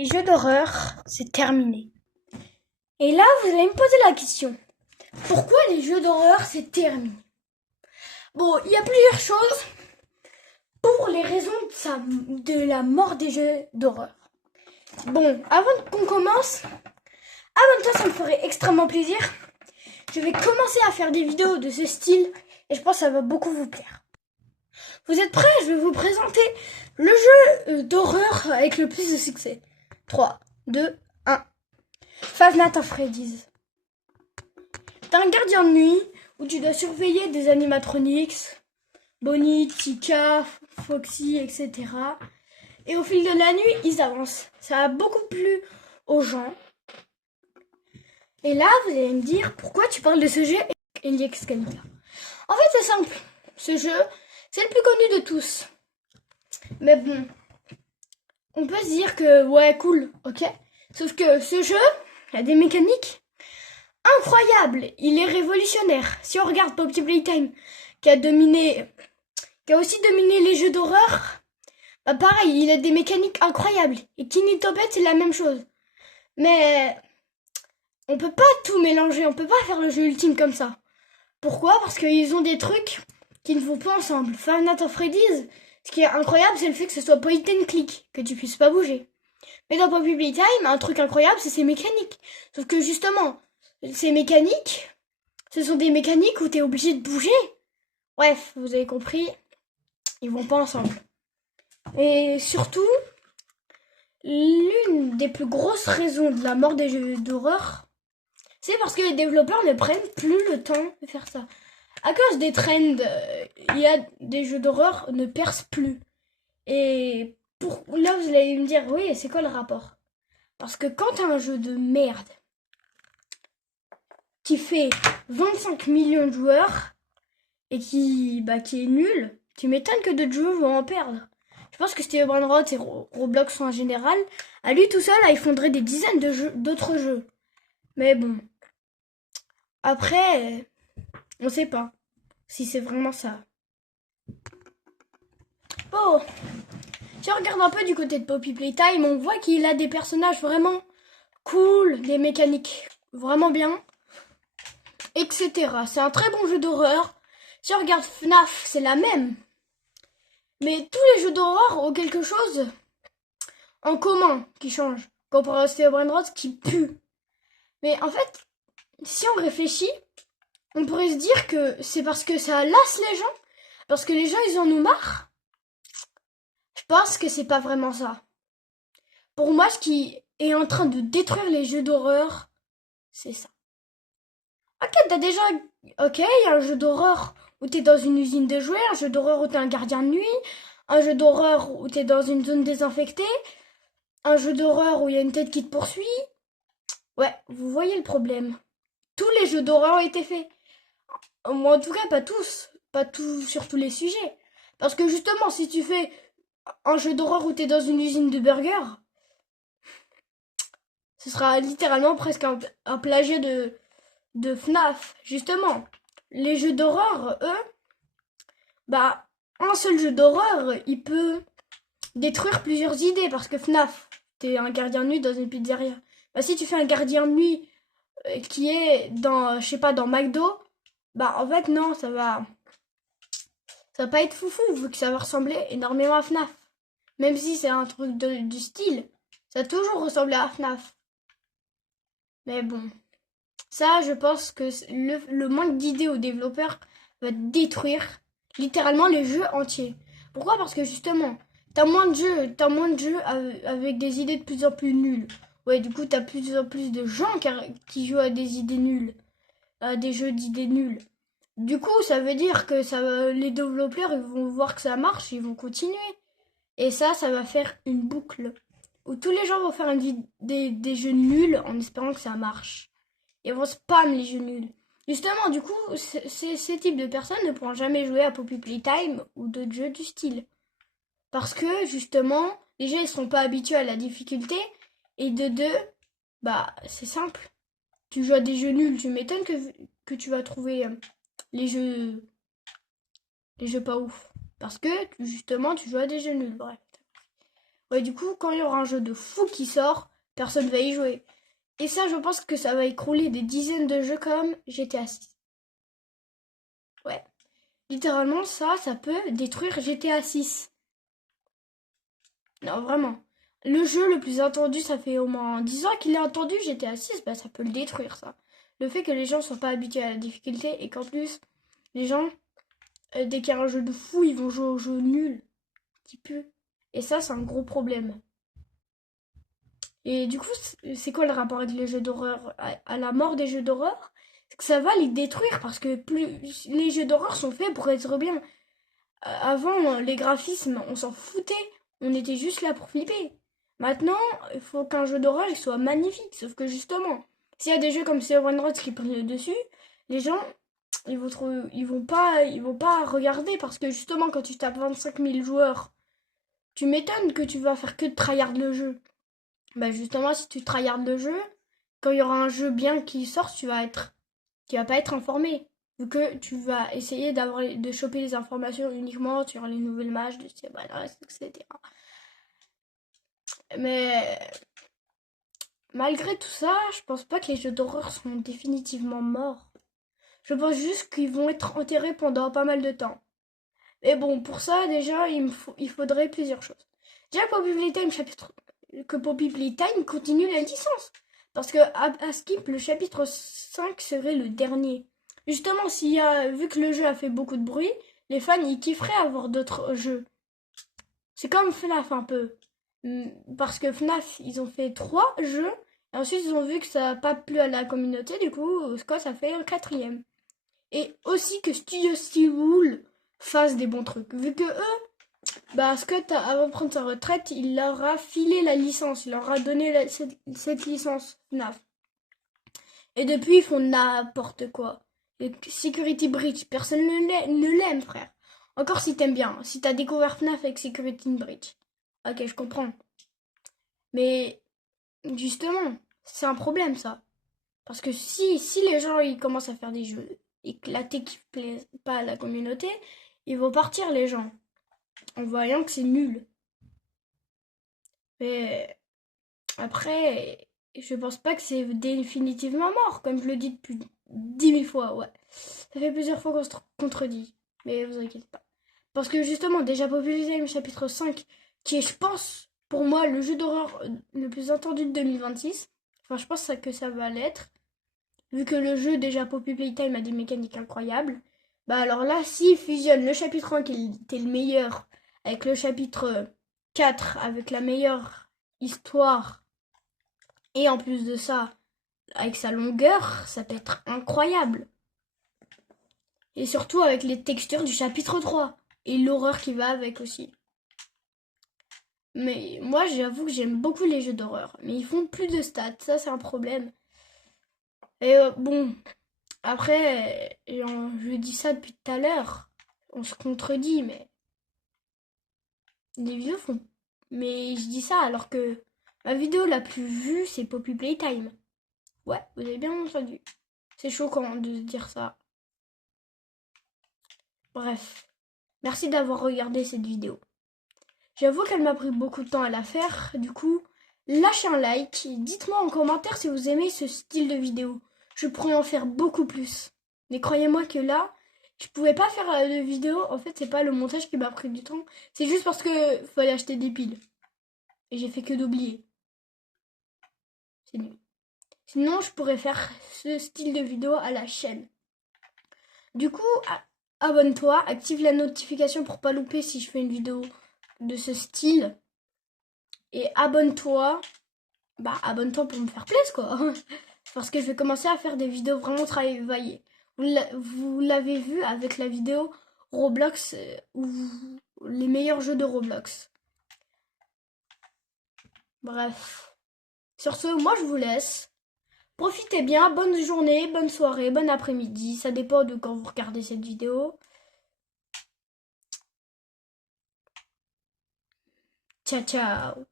Les jeux d'horreur, c'est terminé. Et là, vous allez me poser la question. Pourquoi les jeux d'horreur, c'est terminé? Bon, il y a plusieurs choses pour les raisons de la mort des jeux d'horreur. Bon, avant qu'on commence, avant tout, ça me ferait extrêmement plaisir. Je vais commencer à faire des vidéos de ce style et je pense que ça va beaucoup vous plaire. Vous êtes prêts? Je vais vous présenter le jeu d'horreur avec le plus de succès. 3, 2, 1. Five Nights at Freddy's. T'as un gardien de nuit où tu dois surveiller des animatronics, Bonnie, Chica, Foxy, etc. Et au fil de la nuit, ils avancent. Ça a beaucoup plu aux gens. Et là, vous allez me dire pourquoi tu parles de ce jeu et Excalibur. En fait, c'est simple. Ce jeu, c'est le plus connu de tous. Mais bon, on peut se dire que, ouais, cool, ok. Sauf que ce jeu a des mécaniques incroyables. Il est révolutionnaire. Si on regarde Poppy Playtime, qui a aussi dominé les jeux d'horreur, bah pareil, il a des mécaniques incroyables. Et Tiny Topet, c'est la même chose. Mais on peut pas tout mélanger, on peut pas faire le jeu ultime comme ça. Pourquoi? Parce qu'ils ont des trucs qui ne vont pas ensemble. Five Nights at Freddy's, ce qui est incroyable, c'est le fait que ce soit point and click, que tu puisses pas bouger. Mais dans Poppy Playtime, un truc incroyable, c'est ses mécaniques. Sauf que justement, ces mécaniques, ce sont des mécaniques où t'es obligé de bouger. Bref, vous avez compris, ils vont pas ensemble. Et surtout, l'une des plus grosses raisons de la mort des jeux d'horreur, c'est parce que les développeurs ne prennent plus le temps de faire ça. À cause des trends, il y a des jeux d'horreur ne percent plus. Et là, vous allez me dire, oui, c'est quoi le rapport? Parce que quand t'as un jeu de merde qui fait 25 millions de joueurs et qui est nul, tu m'étonnes que d'autres jeux vont en perdre. Je pense que Steve Brainrod et Roblox en général, à lui tout seul, il fonderait des dizaines d'autres jeux. Mais bon. Après, on sait pas si c'est vraiment ça. Oh, si on regarde un peu du côté de Poppy Playtime, on voit qu'il a des personnages vraiment cool, des mécaniques vraiment bien, etc. C'est un très bon jeu d'horreur. Si on regarde FNAF, c'est la même. Mais tous les jeux d'horreur ont quelque chose en commun qui change, comparé à Steve Brainrod qui pue. Mais en fait, si on réfléchit, on pourrait se dire que c'est parce que ça lasse les gens, parce que les gens ils en ont marre. Je pense que c'est pas vraiment ça. Pour moi, ce qui est en train de détruire les jeux d'horreur, c'est ça. Ok, t'as déjà... Ok, il y a un jeu d'horreur où t'es dans une usine de jouets, un jeu d'horreur où t'es un gardien de nuit, un jeu d'horreur où t'es dans une zone désinfectée, un jeu d'horreur où il y a une tête qui te poursuit. Ouais, vous voyez le problème. Tous les jeux d'horreur ont été faits. Moi, en tout cas, pas tous. Pas tout sur tous les sujets. Parce que justement, si tu fais un jeu d'horreur où t'es dans une usine de burgers, ce sera littéralement presque un plagiat de FNAF. Justement, les jeux d'horreur, eux, un seul jeu d'horreur, il peut détruire plusieurs idées. Parce que FNAF, t'es un gardien de nuit dans une pizzeria. Si tu fais un gardien de nuit qui est dans, je sais pas, dans McDo, en fait, non, ça va pas être foufou, vu que ça va ressembler énormément à FNAF. Même si c'est un truc du style, ça a toujours ressemblé à FNAF. Mais bon, ça, je pense que le manque d'idées aux développeurs va détruire littéralement les jeux entiers. Pourquoi? Parce que justement, t'as moins de jeux avec des idées de plus en plus nulles. Ouais, du coup, t'as plus en plus de gens qui jouent à des idées nulles, à des jeux d'idées nulles. Du coup, ça veut dire que les développeurs ils vont voir que ça marche, ils vont continuer. Et ça va faire une boucle où tous les gens vont faire des jeux nuls en espérant que ça marche. Ils vont spam les jeux nuls. Justement, du coup, ces types de personnes ne pourront jamais jouer à Poppy Playtime ou d'autres jeux du style. Parce que, justement, déjà, ils ne seront pas habitués à la difficulté. Et de deux, c'est simple. Tu joues à des jeux nuls, tu m'étonnes que tu vas trouver les jeux pas ouf. Parce que, justement, tu joues à des jeux nuls. Bref. Ouais, du coup, quand il y aura un jeu de fou qui sort, personne va y jouer. Et ça, je pense que ça va écrouler des dizaines de jeux comme GTA 6. Ouais. Littéralement, ça peut détruire GTA 6. Non, vraiment. Le jeu le plus attendu, ça fait au moins 10 ans qu'il est attendu, GTA 6, bah ça peut le détruire, ça. Le fait que les gens sont pas habitués à la difficulté et qu'en plus, les gens, dès qu'il y a un jeu de fou, ils vont jouer au jeu nul, qui pue. Et ça, c'est un gros problème. Et du coup, c'est quoi le rapport avec les jeux d'horreur à la mort des jeux d'horreur? C'est que ça va les détruire parce que plus les jeux d'horreur sont faits pour être bien. Avant, les graphismes, on s'en foutait. On était juste là pour flipper. Maintenant, il faut qu'un jeu d'horreur il soit magnifique. Sauf que justement, s'il y a des jeux comme Seven Roads qui prennent le dessus, les gens, ils vont pas regarder parce que justement, quand tu tapes 25 000 joueurs, tu m'étonnes que tu vas faire que de tryhard le jeu. Bah justement, si tu tryhardes le jeu, quand il y aura un jeu bien qui sort, tu vas pas être informé. Vu que tu vas essayer de choper les informations uniquement sur les nouvelles matchs de Cyberpunk, etc. Mais malgré tout ça, je pense pas que les jeux d'horreur sont définitivement morts. Je pense juste qu'ils vont être enterrés pendant pas mal de temps. Mais bon, pour ça, déjà, il faudrait plusieurs choses. Déjà, Poppy Playtime, que Poppy Playtime continue la licence. Parce que à Skip, le chapitre 5 serait le dernier. Justement, vu que le jeu a fait beaucoup de bruit, les fans, ils kifferaient avoir d'autres jeux. C'est comme FNAF un peu. Parce que FNAF, ils ont fait 3 jeux. Et ensuite, ils ont vu que ça n'a pas plu à la communauté. Du coup, Scott a fait un quatrième. Et aussi que Studio Steelwool fasse des bons trucs. Vu que eux, bah Scott, avant de prendre sa retraite, il leur a filé la licence. Il leur a donné cette licence FNAF. Et depuis, ils font n'importe quoi. Le Security Breach, personne ne l'aime, frère. Encore si t'aimes bien. Si t'as découvert FNAF avec Security Breach. Ok, je comprends. Mais justement, c'est un problème ça. Parce que si les gens ils commencent à faire des jeux éclatés qui plaisent pas à la communauté, ils vont partir les gens. En voyant que c'est nul. Mais après, je pense pas que c'est définitivement mort, comme je le dis depuis 10 000 fois, ouais. Ça fait plusieurs fois qu'on se contredit. Mais vous inquiétez pas. Parce que justement, déjà popularisé le chapitre 5, qui est, je pense, pour moi, le jeu d'horreur le plus attendu de 2026. Enfin, je pense que ça va l'être. Vu que le jeu, déjà, Poppy Playtime a des mécaniques incroyables. Bah alors là, s'il fusionne le chapitre 1, qui était le meilleur, avec le chapitre 4, avec la meilleure histoire, et en plus de ça, avec sa longueur, ça peut être incroyable. Et surtout avec les textures du chapitre 3. Et l'horreur qui va avec aussi. Mais moi, j'avoue que j'aime beaucoup les jeux d'horreur. Mais ils font plus de stats, ça c'est un problème. Et bon, après, je dis ça depuis tout à l'heure. On se contredit, mais les vidéos font... Mais je dis ça alors que ma vidéo la plus vue, c'est Poppy Playtime. Ouais, vous avez bien entendu. C'est choquant de se dire ça. Bref, merci d'avoir regardé cette vidéo. J'avoue qu'elle m'a pris beaucoup de temps à la faire, du coup, lâchez un like, dites-moi en commentaire si vous aimez ce style de vidéo. Je pourrais en faire beaucoup plus. Mais croyez-moi que là, je pouvais pas faire de vidéo, en fait c'est pas le montage qui m'a pris du temps, c'est juste parce que fallait acheter des piles. Et j'ai fait que d'oublier. C'est nul. Sinon, je pourrais faire ce style de vidéo à la chaîne. Du coup, abonne-toi, active la notification pour pas louper si je fais une vidéo de ce style. Et abonne-toi. Bah, abonne-toi pour me faire plaisir, quoi. Parce que je vais commencer à faire des vidéos vraiment travaillées. Vous l'avez vu avec la vidéo Roblox, ou les meilleurs jeux de Roblox. Bref. Sur ce, moi je vous laisse. Profitez bien, bonne journée, bonne soirée, bon après-midi. Ça dépend de quand vous regardez cette vidéo. Ciao, ciao.